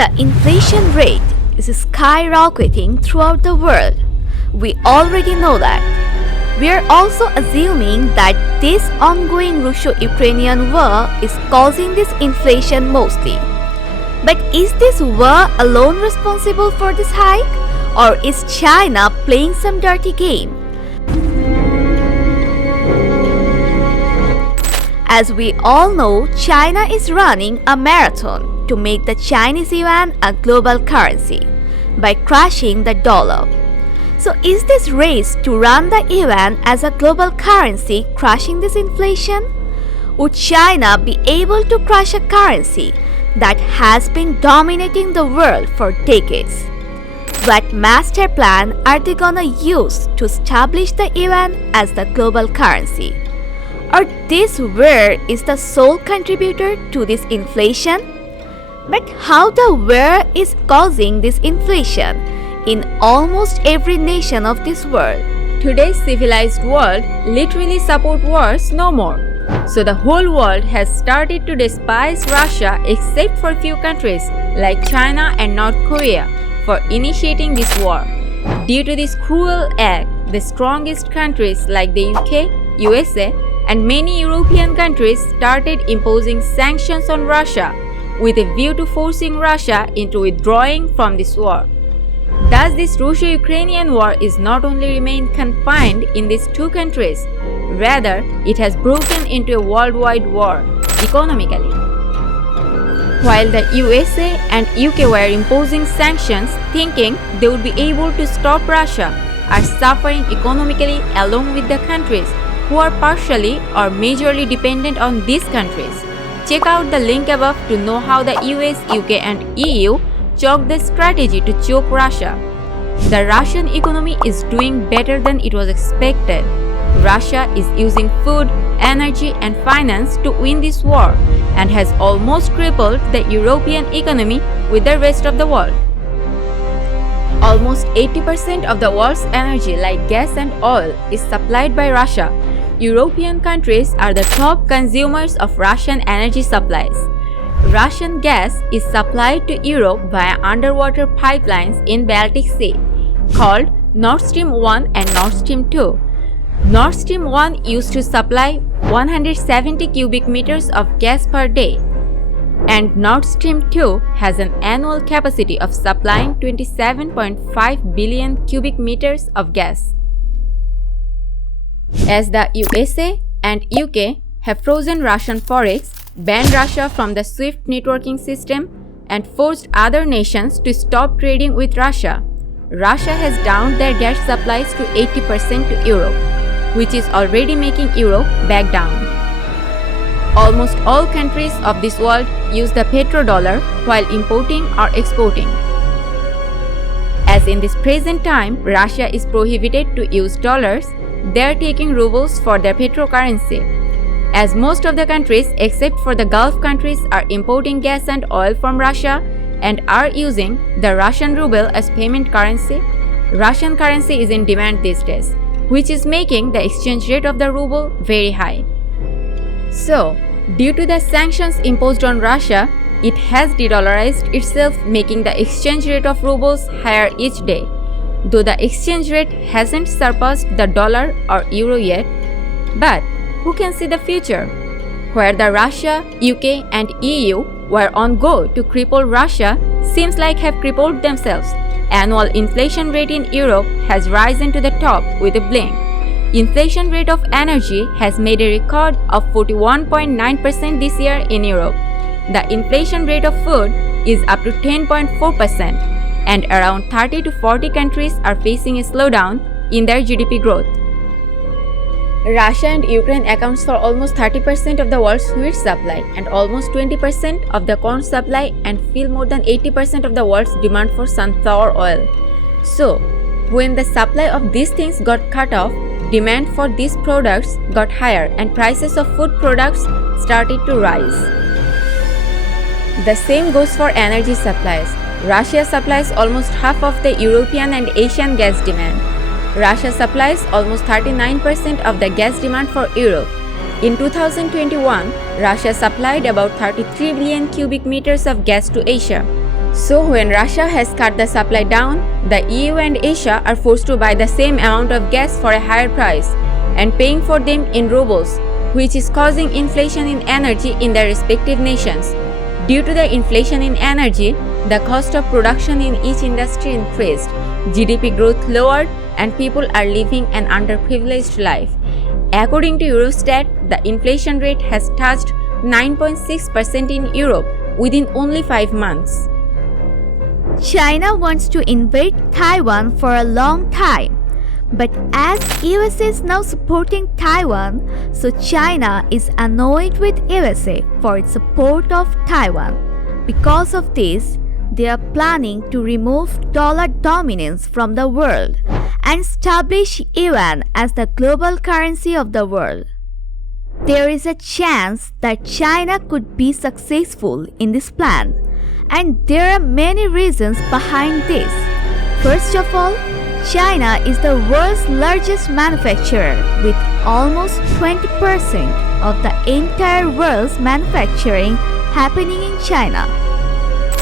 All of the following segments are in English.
The inflation rate is skyrocketing throughout the world. We already know that. We are also assuming that this ongoing Russo-Ukrainian war is causing this inflation mostly. But is this war alone responsible for this hike? Or is China playing some dirty game? As we all know, China is running a marathon to make the Chinese yuan a global currency by crashing the dollar. So is this race to run the yuan as a global currency crushing this inflation? Would China be able to crush a currency that has been dominating the world for decades? What master plan are they gonna use to establish the yuan as the global currency? Or this war is the sole contributor to this inflation? But how the war is causing this inflation in almost every nation of this world? Today's civilized world literally support wars no more. So the whole world has started to despise Russia except for few countries like China and North Korea for initiating this war. Due to this cruel act, the strongest countries like the UK, USA, and many European countries started imposing sanctions on Russia with a view to forcing Russia into withdrawing from this war. Thus, this Russo-Ukrainian war is not only remained confined in these two countries, rather it has broken into a worldwide war economically. While the USA and UK were imposing sanctions thinking they would be able to stop Russia, are suffering economically along with the countries who are partially or majorly dependent on these countries. Check out the link above to know how the US, UK and EU chalked the strategy to choke Russia. The Russian economy is doing better than it was expected. Russia is using food, energy and finance to win this war and has almost crippled the European economy with the rest of the world. Almost 80% of the world's energy like gas and oil is supplied by Russia. European countries are the top consumers of Russian energy supplies. Russian gas is supplied to Europe via underwater pipelines in Baltic Sea called Nord Stream 1 and Nord Stream 2. Nord Stream 1 used to supply 170 cubic meters of gas per day, and Nord Stream 2 has an annual capacity of supplying 27.5 billion cubic meters of gas. As the USA and UK have frozen Russian forex, banned Russia from the SWIFT networking system, and forced other nations to stop trading with Russia, Russia has downed their gas supplies to 80% to Europe, which is already making Europe back down. Almost all countries of this world use the petrodollar while importing or exporting. As in this present time, Russia is prohibited to use dollars, they are taking rubles for their petrocurrency. As most of the countries except for the Gulf countries are importing gas and oil from Russia and are using the Russian ruble as payment currency, Russian currency is in demand these days, which is making the exchange rate of the ruble very high. So, due to the sanctions imposed on Russia, it has de-dollarized itself, making the exchange rate of rubles higher each day. Though the exchange rate hasn't surpassed the dollar or euro yet, but who can see the future? Where the Russia, UK and EU were on go to cripple Russia seems like have crippled themselves. Annual inflation rate in Europe has risen to the top with a blink. Inflation rate of energy has made a record of 41.9% this year in Europe. The inflation rate of food is up to 10.4%, and around 30 to 40 countries are facing a slowdown in their GDP growth. Russia and Ukraine accounts for almost 30% of the world's wheat supply and almost 20% of the corn supply and fill more than 80% of the world's demand for sunflower oil. So, when the supply of these things got cut off, demand for these products got higher and prices of food products started to rise. The same goes for energy supplies. Russia supplies almost half of the European and Asian gas demand. Russia supplies almost 39% of the gas demand for Europe. In 2021, Russia supplied about 33 billion cubic meters of gas to Asia. So when Russia has cut the supply down, the EU and Asia are forced to buy the same amount of gas for a higher price and paying for them in rubles, which is causing inflation in energy in their respective nations. Due to the inflation in energy, the cost of production in each industry increased, GDP growth lowered, and people are living an underprivileged life. According to Eurostat, the inflation rate has touched 9.6% in Europe within only 5 months. China wants to invade Taiwan for a long time. But as USA is now supporting Taiwan, so China is annoyed with USA for its support of Taiwan. Because of this, they are planning to remove dollar dominance from the world and establish yuan as the global currency of the world. There is a chance that China could be successful in this plan, and there are many reasons behind this. First of all, China is the world's largest manufacturer with almost 20% of the entire world's manufacturing happening in China.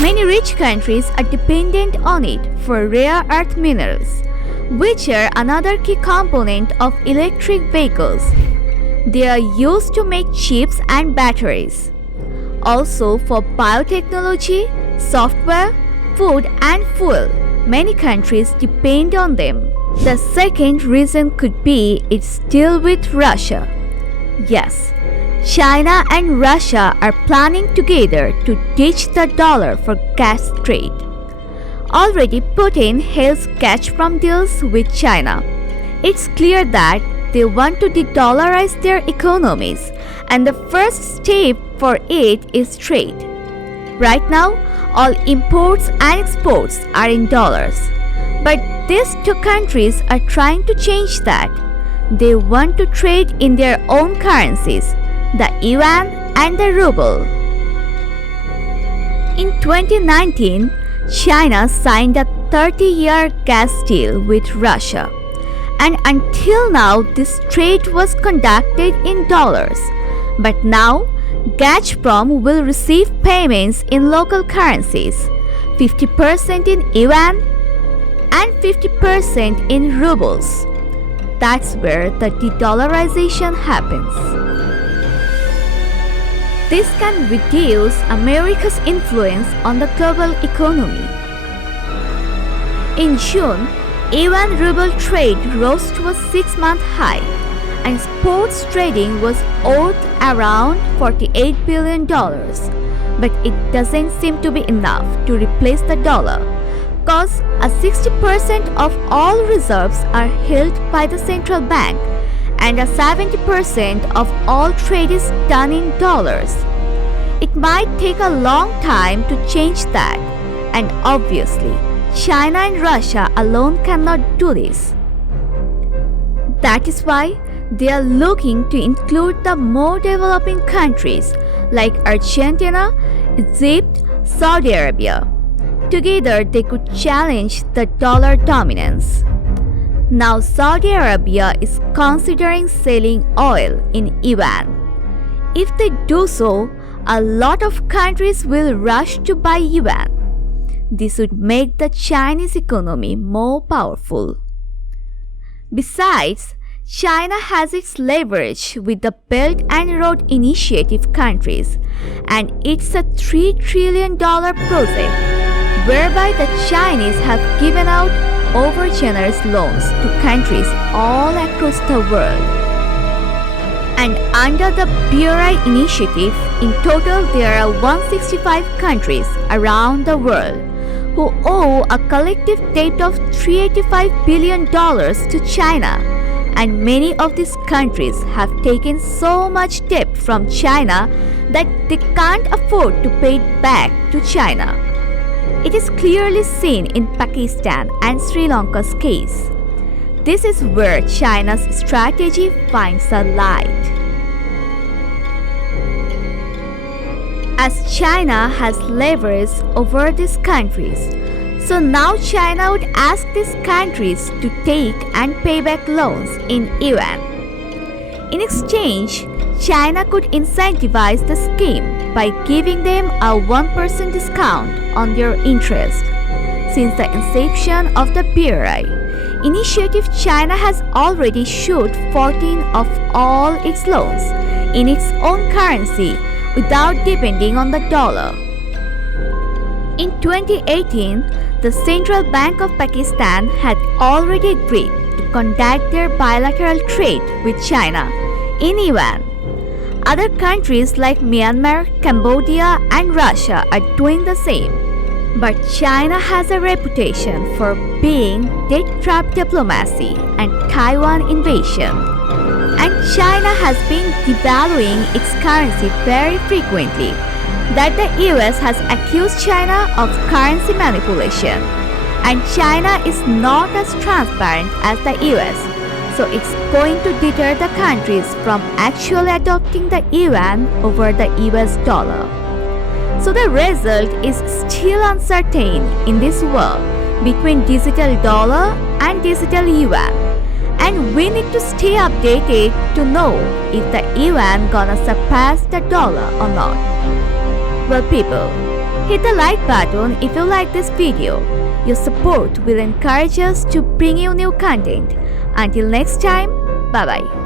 Many rich countries are dependent on it for rare earth minerals, which are another key component of electric vehicles. They are used to make chips and batteries. Also for biotechnology, software, food and fuel. Many countries depend on them. The second reason could be it's still with Russia. Yes, China and Russia are planning together to ditch the dollar for gas trade. Already Putin has Gazprom deals with China. It's clear that they want to de-dollarize their economies, and the first step for it is trade. Right now, all imports and exports are in dollars. But these two countries are trying to change that. They want to trade in their own currencies, the yuan and the ruble. In 2019, China signed a 30-year gas deal with Russia. And until now, this trade was conducted in dollars. But now, Gazprom will receive payments in local currencies, 50% in yuan and 50% in rubles. That's where the de-dollarization happens. This can reduce America's influence on the global economy. In June, yuan-ruble trade rose to a 6-month high, and sports trading was worth around $48 billion. But it doesn't seem to be enough to replace the dollar, cause 60% of all reserves are held by the central bank, and 70% of all trade is done in dollars. It might take a long time to change that, and obviously, China and Russia alone cannot do this. That is why they are looking to include the more developing countries like Argentina, Egypt, Saudi Arabia. Together, they could challenge the dollar dominance. Now, Saudi Arabia is considering selling oil in yuan. If they do so, a lot of countries will rush to buy yuan. This would make the Chinese economy more powerful. Besides, China has its leverage with the Belt and Road Initiative countries, and it's a $3 trillion project whereby the Chinese have given out over-generous loans to countries all across the world. And under the BRI initiative, in total there are 165 countries around the world who owe a collective debt of $385 billion to China. And many of these countries have taken so much debt from China that they can't afford to pay it back to China. It is clearly seen in Pakistan and Sri Lanka's case. This is where China's strategy finds a light. As China has leverage over these countries, so now China would ask these countries to take and pay back loans in yuan. In exchange, China could incentivize the scheme by giving them a 1% discount on their interest. Since the inception of the BRI initiative, China has already issued 14 of all its loans in its own currency without depending on the dollar. In 2018, the Central Bank of Pakistan had already agreed to conduct their bilateral trade with China in yuan. Other countries like Myanmar, Cambodia, and Russia are doing the same. But China has a reputation for being debt-trap diplomacy and Taiwan invasion. And China has been devaluing its currency very frequently, that the US has accused China of currency manipulation. And China is not as transparent as the US, so it's going to deter the countries from actually adopting the yuan over the US dollar. So the result is still uncertain in this world between digital dollar and digital yuan. And we need to stay updated to know if the yuan gonna surpass the dollar or not. Well people, hit the like button if you like this video. Your support will encourage us to bring you new content. Until next time, bye bye.